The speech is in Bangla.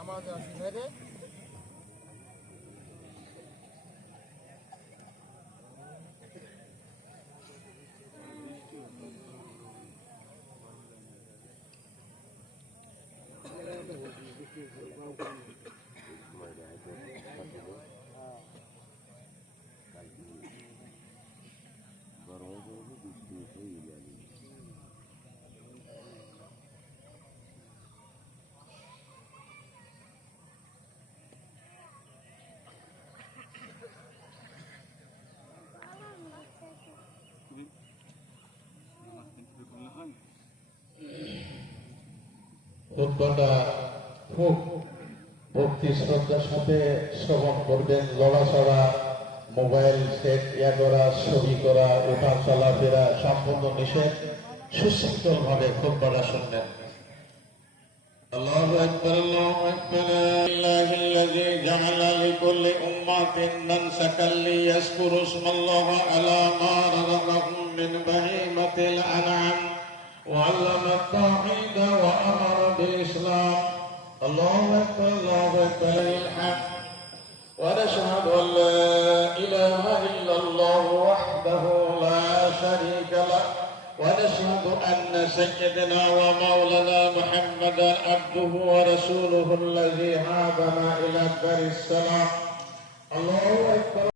নামাজ আসি ধরে খুতবাটা খুব ভক্তি শ্রদ্ধার সাথে শ্রবণ করবেন। লড়াচড়া, মোবাইল সেট করা, ছবি করা, ওঠা চলাফেরা সম্পূর্ণ নিষেধ। সুশৃঙ্খল ভাবে খুতবাটা শুনবেন। আল্লাহু আকবার, আল্লাহু আকবার। লিল্লাহিল্লাযী জাআলা লিকুল্লি উম্মাতিন মানসাকাল লিয়াযকুরু ইসমাল্লাহি আলা মা রাযাকাহুম মিন বাহিমাতিল আন'আম ওয়া 'allama at-তাওহীদ ওয়া আমারা বিল ইসলাম। আল্লাহু আকবার, আল্লাহু আকবার। লিল-হামদ ওয়া নাশহাদু আন লা ইলাহা ইল্লাল্লাহু ওয়াহদাহু লা শারীকা লাহু ونشهد أن سيدنا ومولانا محمدا عبده ورسوله الذي هادنا إلى دار السلام. الله أكبر.